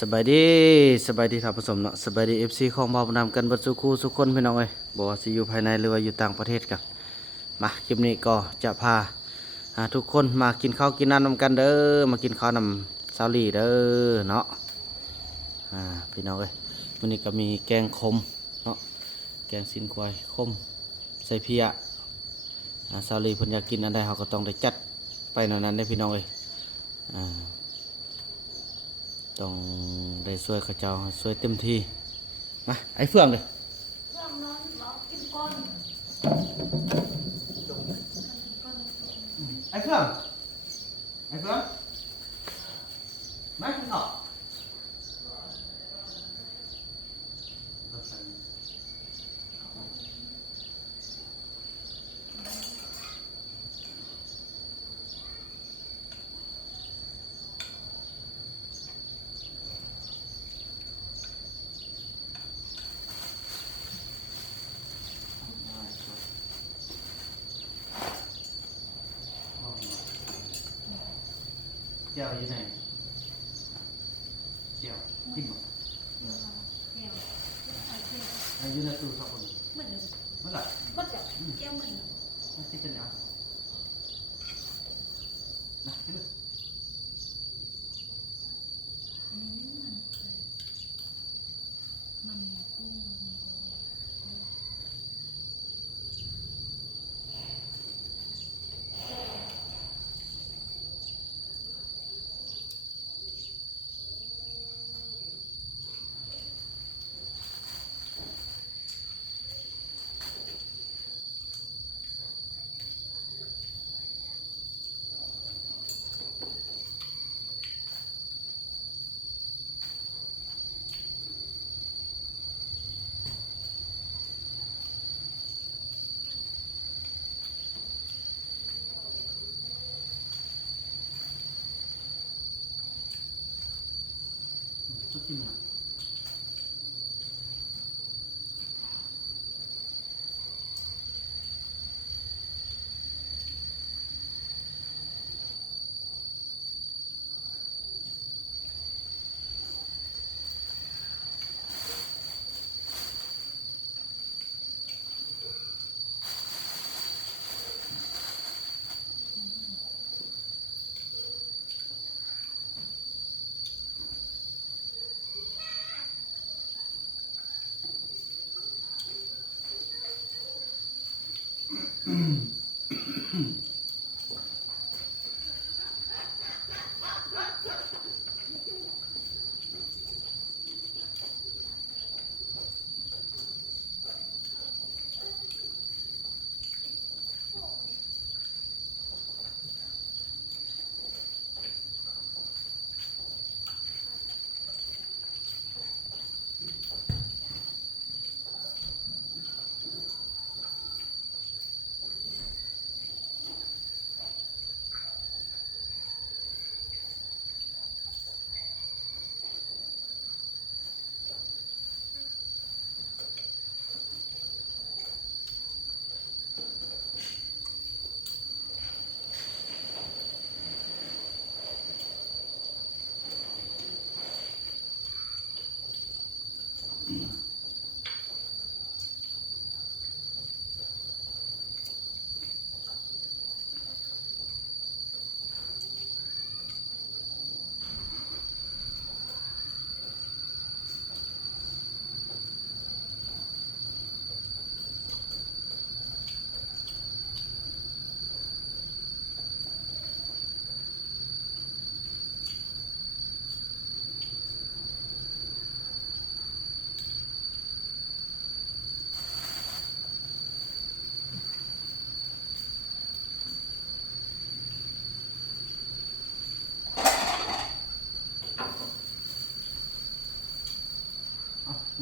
สบายดีท่านผู้ชมเนาะสบายดี FC ของบ่าวนำกันเบิดสุคู่สุกคนพี่น้องเอ้ยบ่ว่าสิอยู่ภายในหรือว่าอยู่ต่างประเทศกันมาคลิปนี้ก็จะพาทุกคนมากินข้าวกินน้ำนำกันเด้อมากินข้าวนำซาวลี่เด้อเนาะพี่น้องเอ้ยมื้อนี้ก็มีแกงขมเนาะแกงซีนควายขมใส่เพียซาวลี่เพิ่นอยากกินอันใดเฮาก็ต้องได้จัดไปแนวนั้นเด้อพี่น้องเอ้ยต้องได้ช่วยเขาเจ้าช่วยเต็มที่มาไอ้เฟื่องเลยเรื่องนั้นเรากินก้อนไอ้เฟื่องมากินข้าวเจียวอยู่ไหนเจียวกินหมดอายุในตู้สองคนเมื่อไหร่แก้วมันน่าจะเป็นเอานะกินเลยกุ้งจุดที่มัน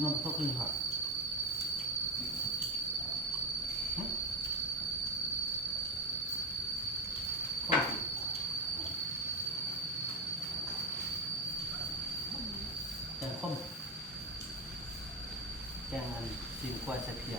น้ำซุปนี่ครับแกงข้มแกงอันซีนควายใส่เพีย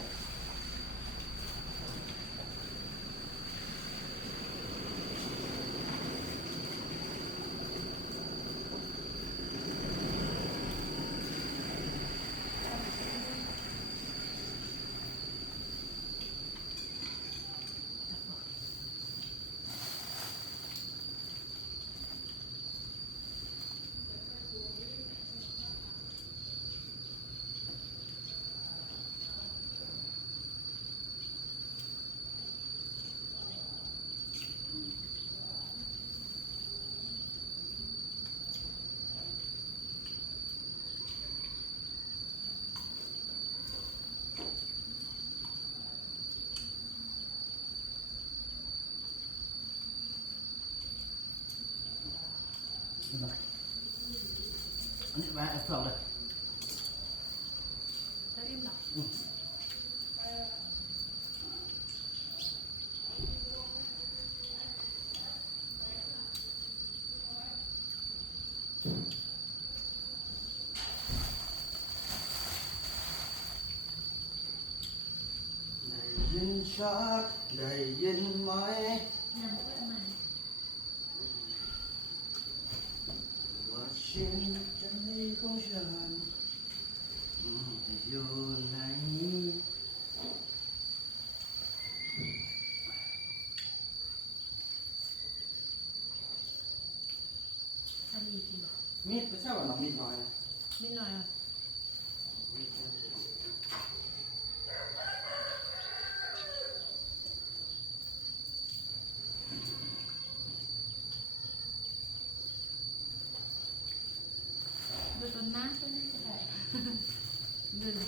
อันนี้มาเฟืองเลย จะอิ่มหรอ ได้ยินชัดได้ยินไหม น้ำเพื่อนมา ว่าฉันใจของฉันจะอยู่ไหน ทะเลกินหรอ มีดไปใช่ว่าน้องมีดน้อยนะ นิดหน่อยอ่ะดูตอนหน้าก็ไม่จะได้ดู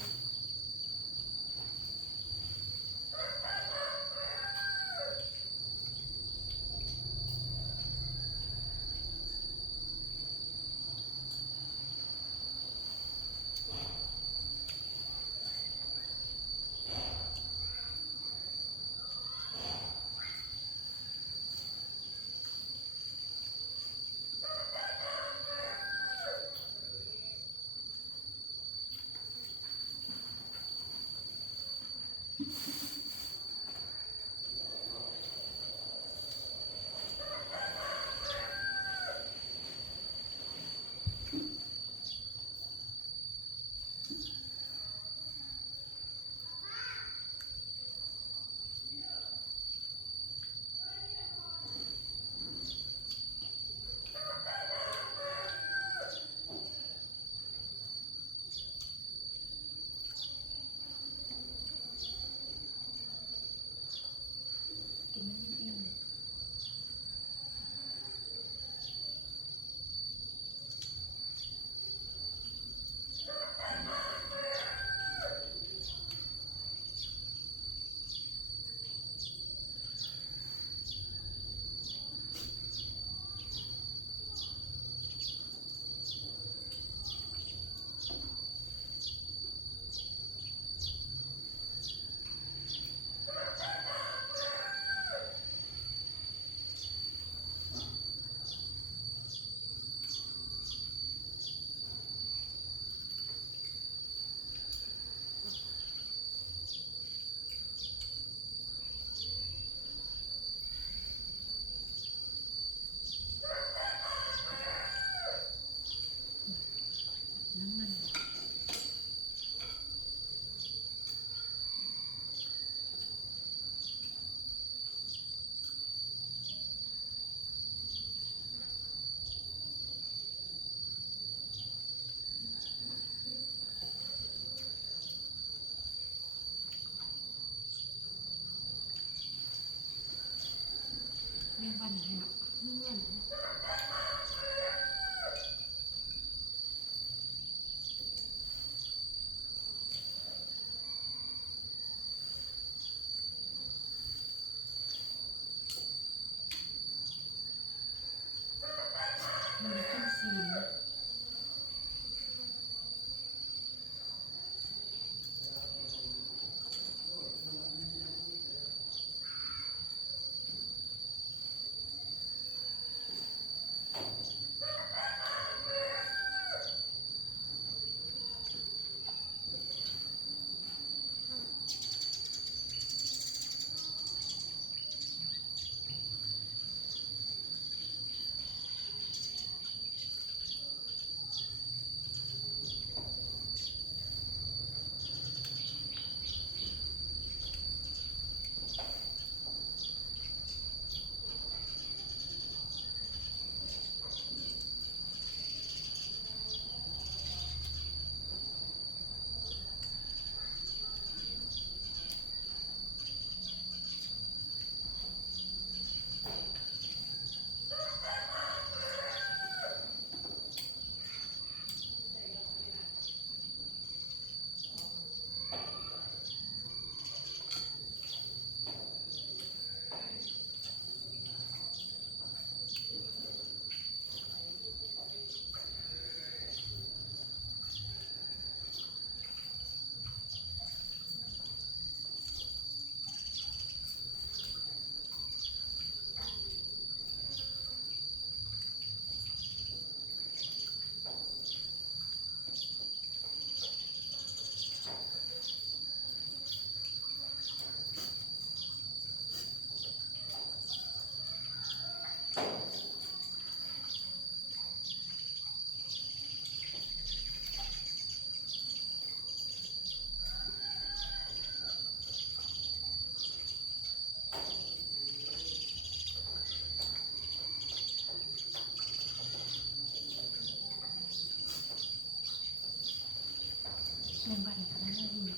แรงบันก็ได้เลยเนา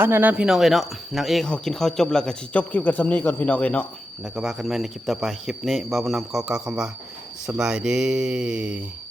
ะนั่นๆพี่น้องเอ้ยเนาะนางเอกเฮากินข้าวจบแล้วก็สิจบคลิปกันส่ำนี้ก่อนพี่น้องเอ้ยเนาะแล้วก็ว่ากันใหม่ในคลิปต่อไปคลิปนี้บ่าวนำขอกล่าวคำว่าสบายดี